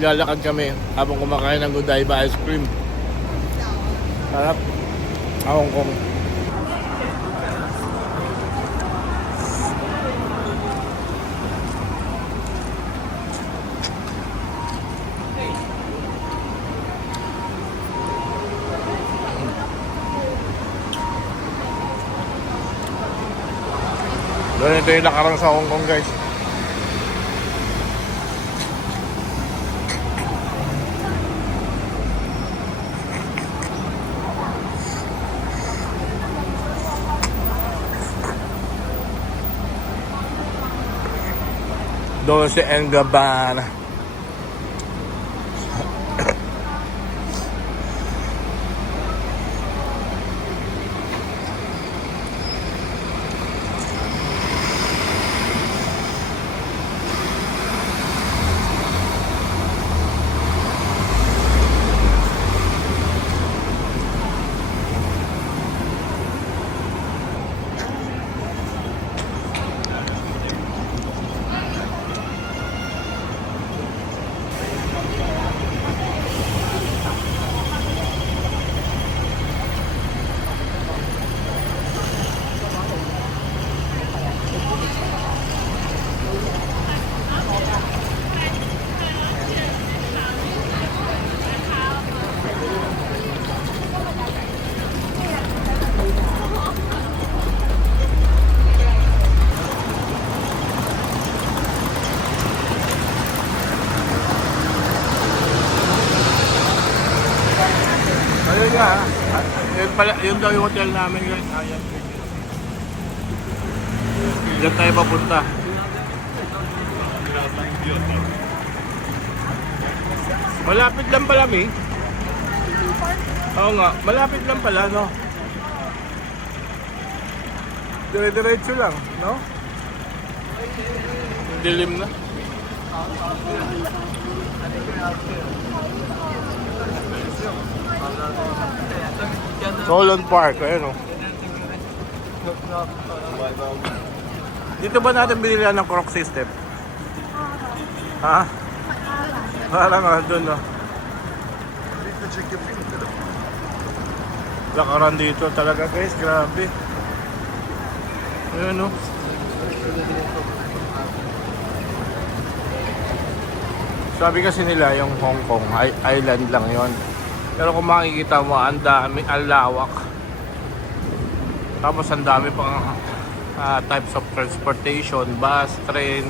Naglalakad kami habang kumakain ng Godiva ice cream. Sarap. Hong Kong. Ganito yung nakarang sa Hong Kong, guys. Dolce & Gabbana. Ayun nga, yun daw yung hotel namin, guys. Ayan. Diyan tayo papunta. Malapit lang pala, Mi. Oo nga, malapit lang pala, no? Dire-diretso lang, no? Dilim na. Solon Park, ayun o. Dito ba natin binili ng Croc system? Ha? Parang nga doon, no? Lakaran dito talaga, guys, grabe. Ayun o. Sabi kasi nila yung Hong Kong island lang yon. Pero kung makikita mo, ang dami, ang lawak. Tapos ang dami pang types of transportation, bus, train,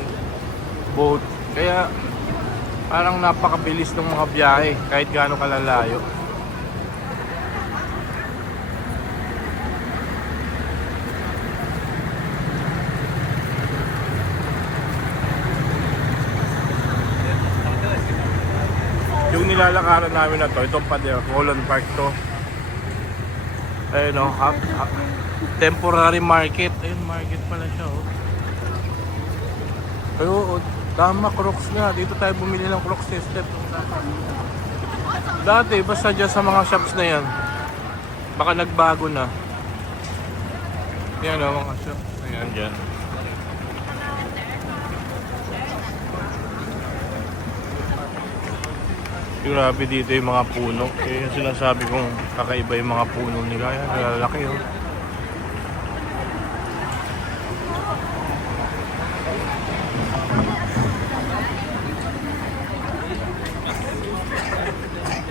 boat. Kaya parang napakabilis ng mga biyahe kahit gaano kalalayo. Yung nilalakaran namin na to, itong Holland Park to. Ayun o, temporary market. Ayun, market pala siya o. Ayun, tama, Crocs nga. Dito tayo bumili ng Crocs system. Dati, basta dyan sa mga shops na yan. Baka nagbago na. Yan o, mga shops. Ayan dyan. Grabe dito yung mga puno. Eh, yung sinasabi kong kakaiba yung mga puno nila. Ayan, lalaki oh.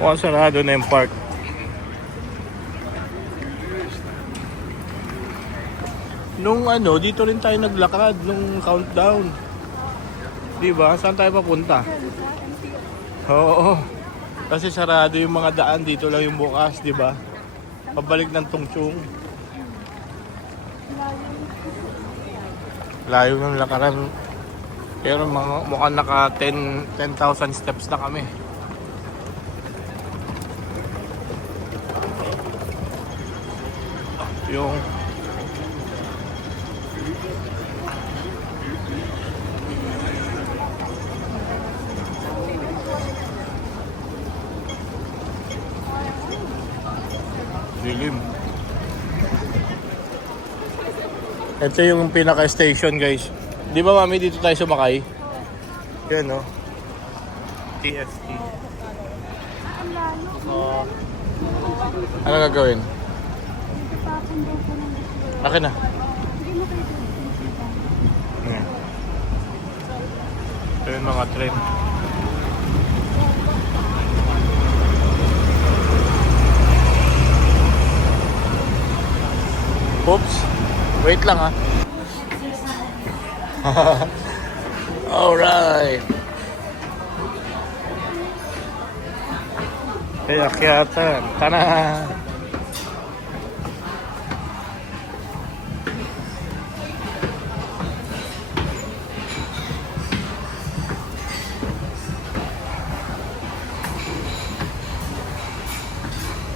Mukhang sarado na yung park. Nung ano, dito rin tayo naglakad nung countdown. Diba? Saan tayo papunta? Oo. Kasi sarado yung mga daan, dito lang yung bukas, di ba? Pabalik ng Tungchung. Layo ng lakaran. Pero mukhang naka 10,000 steps na kami. Yung dilim. Ito yung pinaka-station, guys. Di ba, Mami, dito tayo sumakay? Yan, no? TST. Ang lalo. So, ano gagawin? Tapon daw po ng gusto. Akin na. Hindi mo kayo doon. Ayan. Ito yung mga train. Oops. Wait lang ah. Alright. Kaya akyatan. Tana.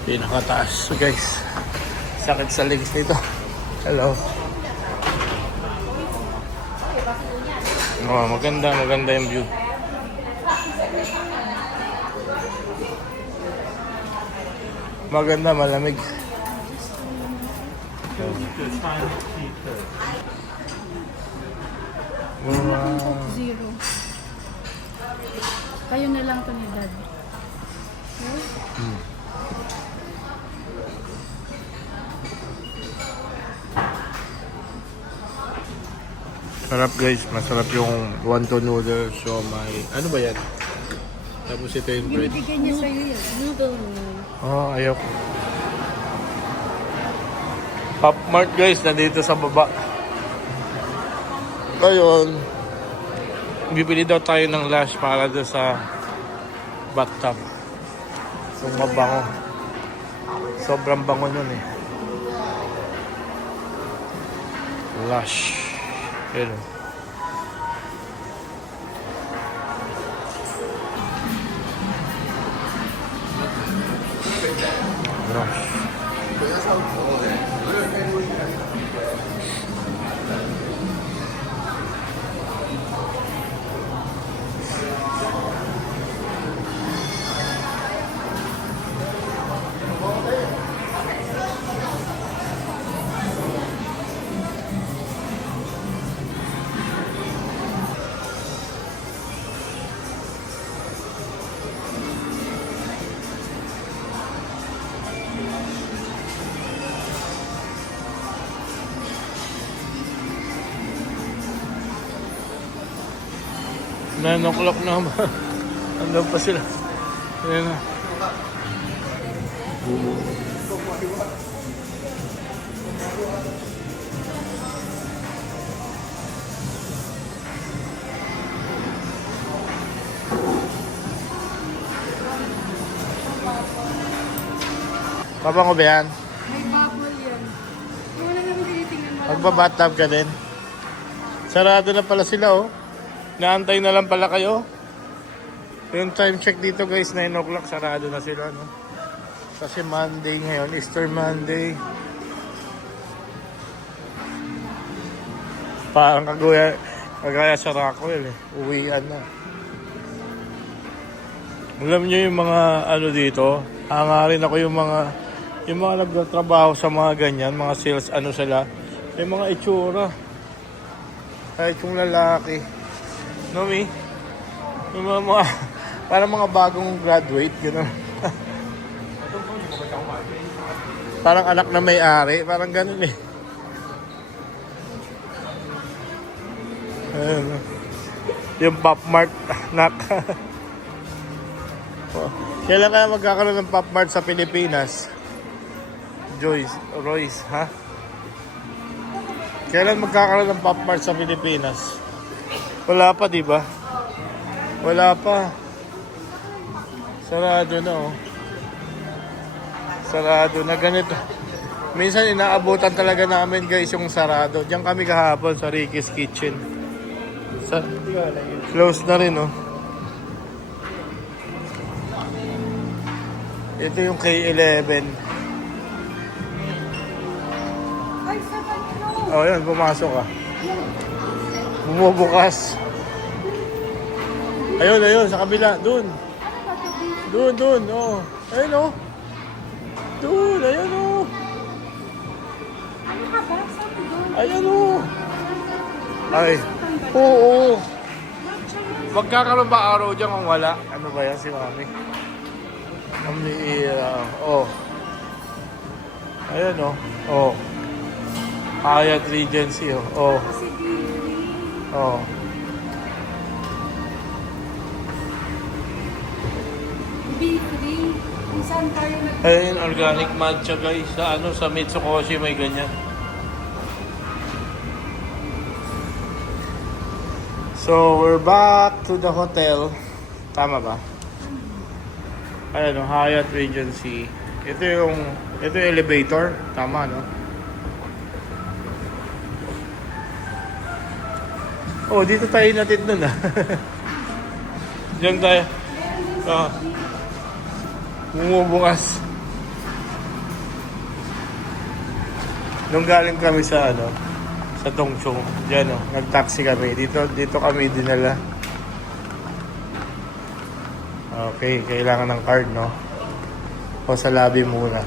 Pinakataas. So guys, sakit sa legs nito. Hello. Oh, maganda yung view. Maganda, malamig. Wow. Zero. Kayo na lang to ni Dad. Hmm. Sarap guys, masarap yung wonton noodle, siomai. Ano ba yan? Tapos ito yung bread. Binibigay niya sa'yo yun. Noodle. Oh, ayoko. Pop Mart guys, nandito sa baba. Ngayon, bibili daw tayo ng Lush para doon sa bathtub. Yung mabango. Sobrang bango nun eh. Lush. Yun. Lush. Nine o'clock na ba? Andun pa sila. Ayan na. Mabango ba yan? May bubble yan. Yung wala namin tinitingnan mo. Magbabathtub ka din. Sarado na pala sila oh. Naantay na lang pala kayo. Yung time check dito guys, 9 o'clock, sarado na sila, no? Kasi Monday ngayon, Easter Monday. Parang kagaya sa Rockwell eh. Uwian na. Alam nyo yung mga ano dito, hangarin ako yung mga nagtatrabaho sa mga ganyan, mga sales, ano sila. May mga itsura. Kahit yung lalaki. No, me? Yung mga parang mga bagong graduate, gano'n. Parang anak na may-ari, parang gano'n eh. Ayun. Yung Pop Mart, nak. Kailan kaya magkakaroon ng Pop Mart sa Pilipinas? Royce, ha? Kailan magkakaroon ng Pop Mart sa Pilipinas? Wala pa, di ba? Wala pa. Sarado na, oh. Sarado na ganito. Minsan inaabutan talaga namin, guys, yung sarado. Diyan kami kahapon sa Ricky's Kitchen. Close na rin, oh. Ito yung K11. Ay, sa kanino? Oh, yun, pumasok ka. Bumubukas. Ayun, sa kabila. Doon. Doon, oh. Ayun, oh. Doon, ayun, oh. Ano ka ba? Saan doon? Ayun, oh. Ay. Oo. Magkakaroon ba araw dyan kung wala? Ano ba yan si Mami? Oh. Ayan oh. Oh. Hyatt Regency oh. Oh. Kasi di. Oh. B3. Kung saan tayo nag... Ayun, organic matcha guys. Sa ano, sa Mitsukoshi may ganyan. So, we're back to the hotel. Tama ba? Ayan o, Hyatt Regency. Ito yung elevator. Tama, no? Oh, dito tayo natin nun ah. Diyan tayo. Oh. Bumubukas. Nung galing kami sa ano, sa Tongchong, diyan oh, nag-taxi kami. Dito kami dinala. Okay, kailangan ng card, no? O sa lobby muna.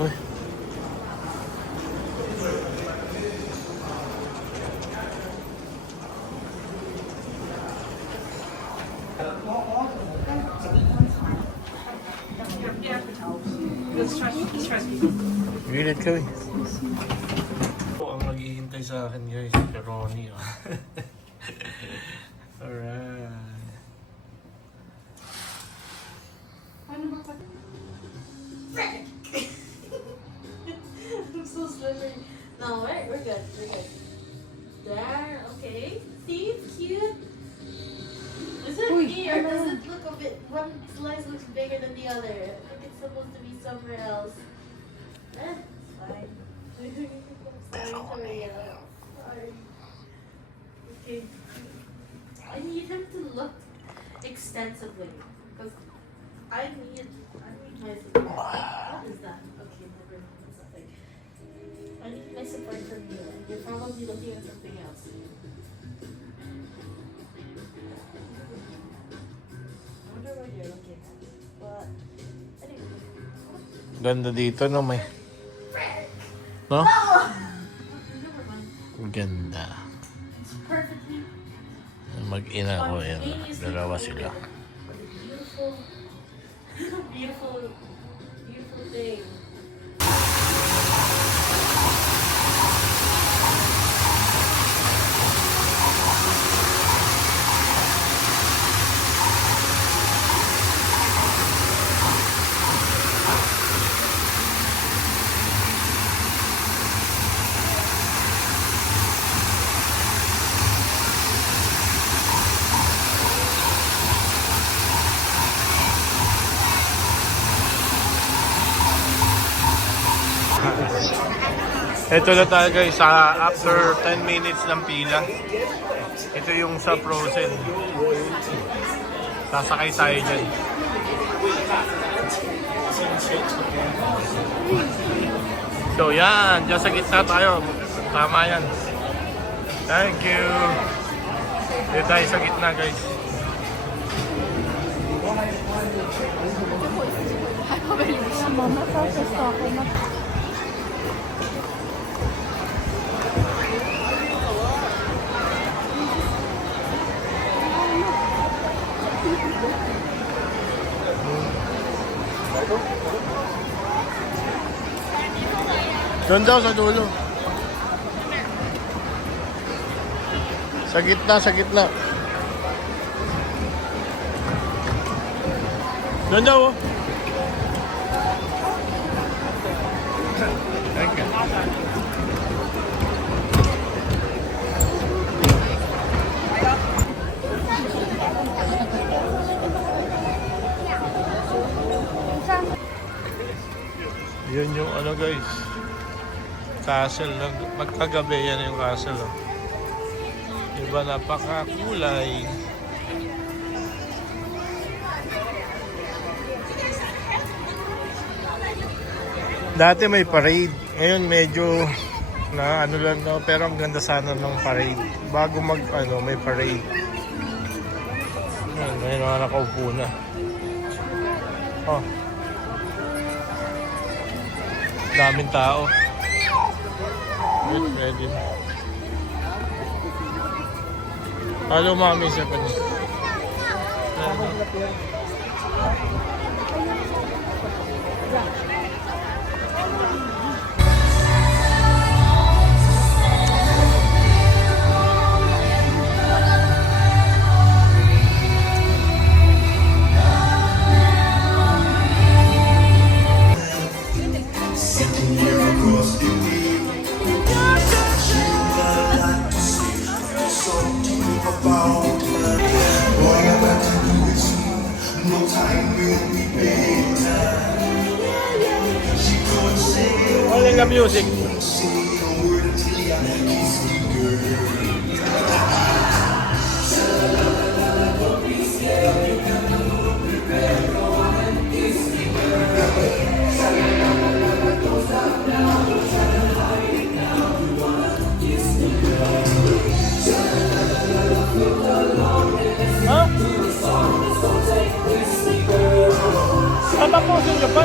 Uy. Unit kami. Ang naghihintay sa akin guys, si Ronnie. Oh. Alright. Ano ba pa? I'm so slippery. No, we're good. We're good. There, okay. See, it's cute. Is it Uy, me or ano? does it look a bit? One slice looks bigger than the other. I think it's supposed to be somewhere else. It's fine. Sorry. Okay. I need him to look extensively because I need my support. What is that? Okay, never mind. That's nothing. I need my support from you. You're probably looking at something else. I wonder what you're looking at. But anyway. Ganda dito, no? May... No? Never mind. Ganda. It's perfectly Mag-ina ko yan. Dalawa sila. beautiful, beautiful, beautiful thing. Ito na tayo guys, after 10 minutes ng pila. Ito yung sa Frozen. Sasakay tayo dyan. So yan, dyan sa gitna tayo. Tama yan. Thank you. Dito tayo sa gitna guys. Mama, focus ako na. Doon daw sa dulo. Sa gitna, sa gitna. Doon daw oh. Thank you. Yun yung ano guys, castle lang. Magkagabi yan yung castle. Oh. Diba, napakakulay. Dati may parade. Ngayon medyo na ano lang no, pero ang ganda sana ng parade. Bago mag ano, may parade. Yan, may mga nakaupo na. Oh. Daming tao. Get ready. Hello, Mami Stephanie. Only the music. Huh? Tatapusin niyo pa?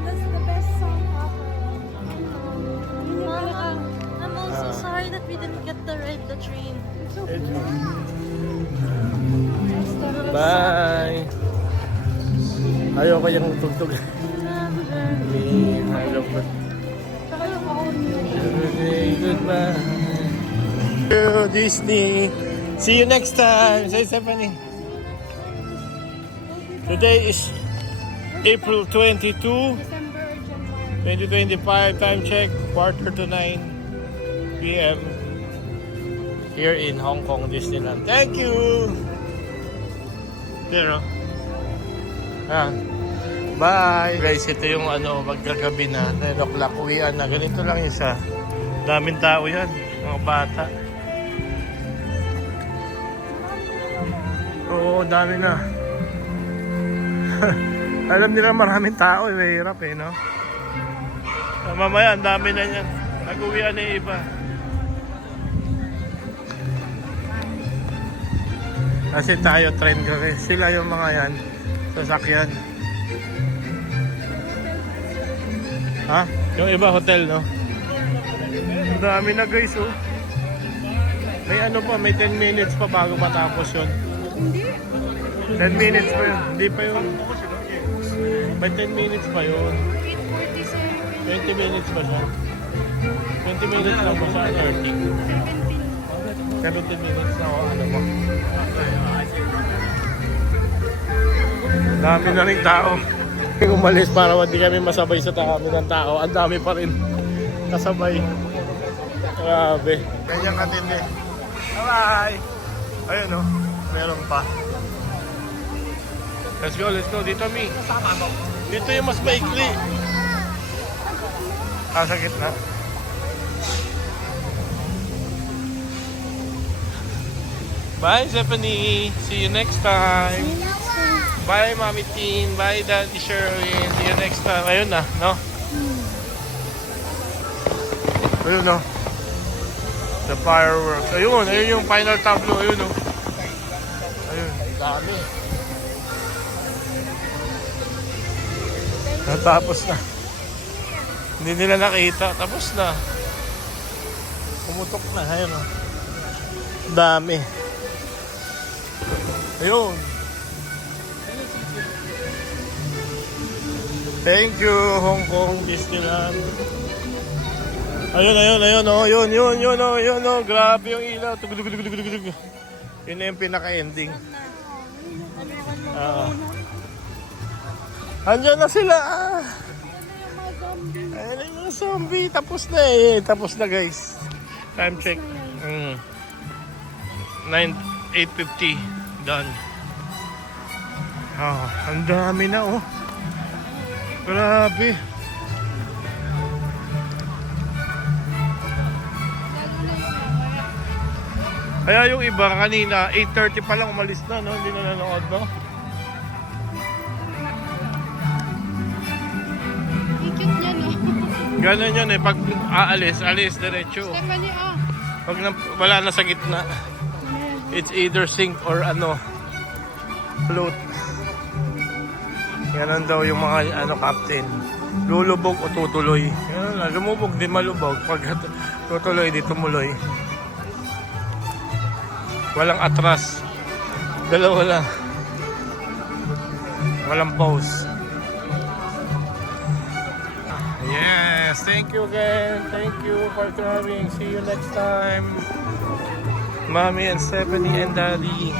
That's the best song I'm also sorry that we didn't get to ride the train. Bye! Ayoko yung tugtog. Goodbye. Thank you, Disney. See you next time. Say Stephanie. Today is April 22, December or January. 2025. Time check, 8:45 p.m. here in Hong Kong Disneyland. Thank you! There, oh. Ayan. Bye! Guys, ito yung magkagabi na 9 o'clock uwian na. Ganito lang isa. Daming tao yan. Mga bata. Oo, dami na. Alam nila maraming tao. Mahirap no? Mamaya, ang dami na yan. Nag-uwian na yung iba. Kasi tayo trend kami. Sila yung mga yan. sasakyan. Ha? Yung iba hotel, no? Ang dami na guys, oh. May ano pa, may 10 minutes pa bago matapos yun. Hindi. 10 minutes pa yun. Hindi pa yun. May 10 minutes pa yun. 8:47. 20 minutes pa siya. 20 minutes lang ba siya? 30. 17 minutes na ako. Ano mo? Dami na rin tao. Umalis para hindi kami masabay sa dami ng tao. Ang dami pa rin kasabay. Grabe. Ganyan katindi. Bye-bye! Ayun o. Meron pa. Let's go, let's go. Dito, Mi. Dito yung mas maikli. Sa gitna. Bye, Zephanie. See you next time. Bye, Mommy Teen. Bye, Daddy Sherwin. See you next time. Ayun na, no? Ayun, no? The fireworks. Ayun, ayun yung final tableau. Ayun, no? Ayun, dami. Natapos na. Hindi nila nakita. Tapos na. Pumutok na. Ayun, no? Dami. Ayun. Thank you, Hong Kong Disneyland. Ayun, ayun, ayun, oh, yun, oh, yun, oh, grabe yung ilaw. Tugudugudugudugudug. Yun na yung pinaka-ending. Andiyan na sila. Ayun na yung zombie. Tapos na eh. Tapos na guys. Time check. 8:50. Done. Ang dami na oh. Grabe. Kaya yung iba kanina, 8:30 pa lang umalis na, no? Hindi na nanood, no? Ikit niya, no? Ganun yun eh. Pag alis diretso. Stephanie, Pag wala na sa gitna, it's either sink or ano, float. Ganun daw yung mga captain. Lulubog o tutuloy. Ganun na, lumubog di malubog. Pag tutuloy di tumuloy. Walang atras. Dalawa lang. Walang pause. Yes, thank you again. Thank you for coming. See you next time. Mommy and Stephanie and Daddy.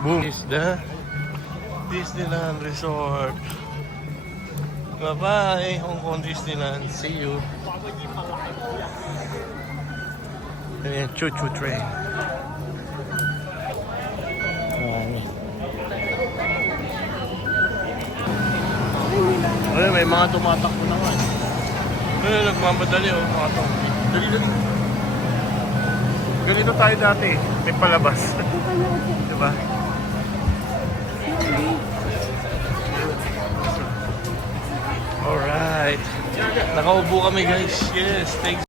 Boom. Is the Disneyland Resort. Bye-bye, Hong Kong Disneyland. See you. Ayan, choo-choo train. Ay, may mga tumatakbo na nga. Ay, nagmamadali oh, mga tongki. Dali. Ganito tayo dati, may palabas. Diba? Alright. Nakaupo kami guys. Yes, thanks.